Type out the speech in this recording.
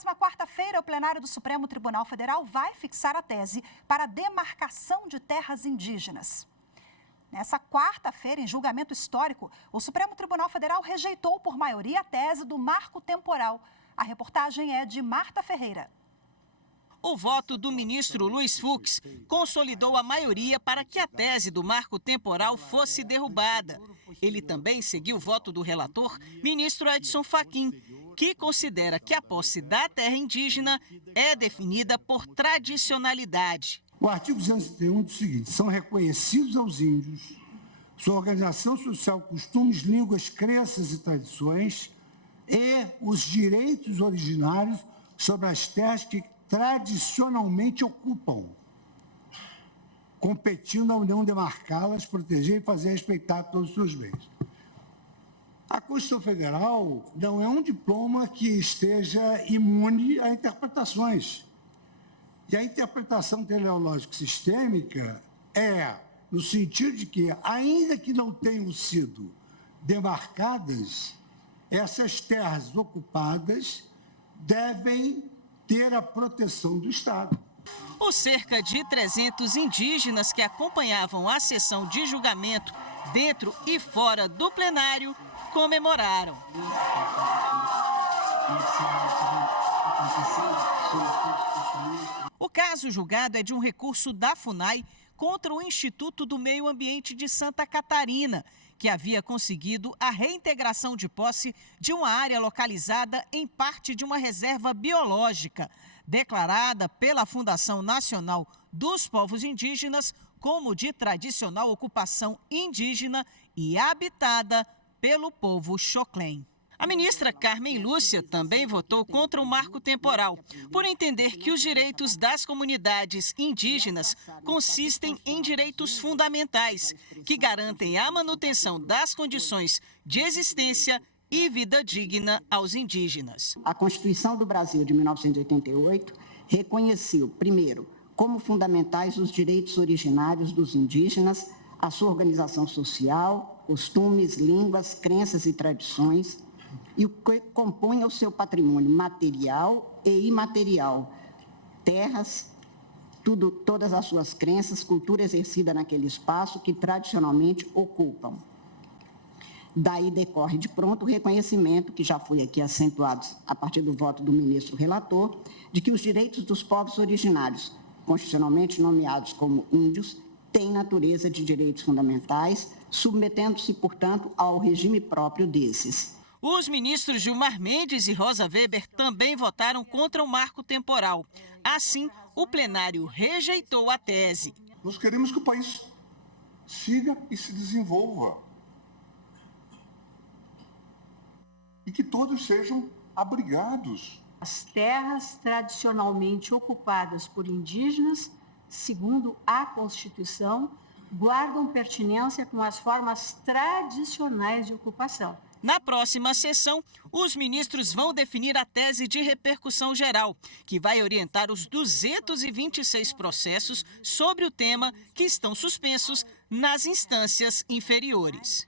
próxima quarta-feira, o plenário do Supremo Tribunal Federal vai fixar a tese para a demarcação de terras indígenas. Nessa quarta-feira, em julgamento histórico, o Supremo Tribunal Federal rejeitou por maioria a tese do marco temporal. A reportagem é de Marta Ferreira. O voto do ministro Luiz Fux consolidou a maioria para que a tese do marco temporal fosse derrubada. Ele também seguiu o voto do relator, ministro Edson Fachin, que considera que a posse da terra indígena é definida por tradicionalidade. O artigo 231 diz o seguinte: são reconhecidos aos índios sua organização social, costumes, línguas, crenças e tradições e os direitos originários sobre as terras que tradicionalmente ocupam, competindo à União demarcá-las, proteger e fazer respeitar todos os seus bens. A Constituição Federal não é um diploma que esteja imune a interpretações. E a interpretação teleológica sistêmica é no sentido de que, ainda que não tenham sido demarcadas, essas terras ocupadas devem ter a proteção do Estado. Os cerca de 300 indígenas que acompanhavam a sessão de julgamento dentro e fora do plenário comemoraram. O caso julgado é de um recurso da FUNAI contra o Instituto do Meio Ambiente de Santa Catarina, que havia conseguido a reintegração de posse de uma área localizada em parte de uma reserva biológica, declarada pela Fundação Nacional dos Povos Indígenas como de tradicional ocupação indígena e habitada pelo povo Xoclen. A ministra Carmen Lúcia também votou contra o marco temporal, por entender que os direitos das comunidades indígenas consistem em direitos fundamentais, que garantem a manutenção das condições de existência e vida digna aos indígenas. A Constituição do Brasil de 1988 reconheceu, primeiro, como fundamentais os direitos originários dos indígenas, a sua organização social, costumes, línguas, crenças e tradições, e o que compõe o seu patrimônio material e imaterial, terras, todas as suas crenças, cultura exercida naquele espaço que tradicionalmente ocupam. Daí decorre de pronto o reconhecimento, que já foi aqui acentuado a partir do voto do ministro relator, de que os direitos dos povos originários, constitucionalmente nomeados como índios, têm natureza de direitos fundamentais, submetendo-se, portanto, ao regime próprio desses. Os ministros Gilmar Mendes e Rosa Weber também votaram contra o marco temporal. Assim, o plenário rejeitou a tese. Nós queremos que o país siga e se desenvolva. E que todos sejam abrigados. As terras tradicionalmente ocupadas por indígenas, segundo a Constituição, guardam pertinência com as formas tradicionais de ocupação. Na próxima sessão, os ministros vão definir a tese de repercussão geral, que vai orientar os 226 processos sobre o tema que estão suspensos nas instâncias inferiores.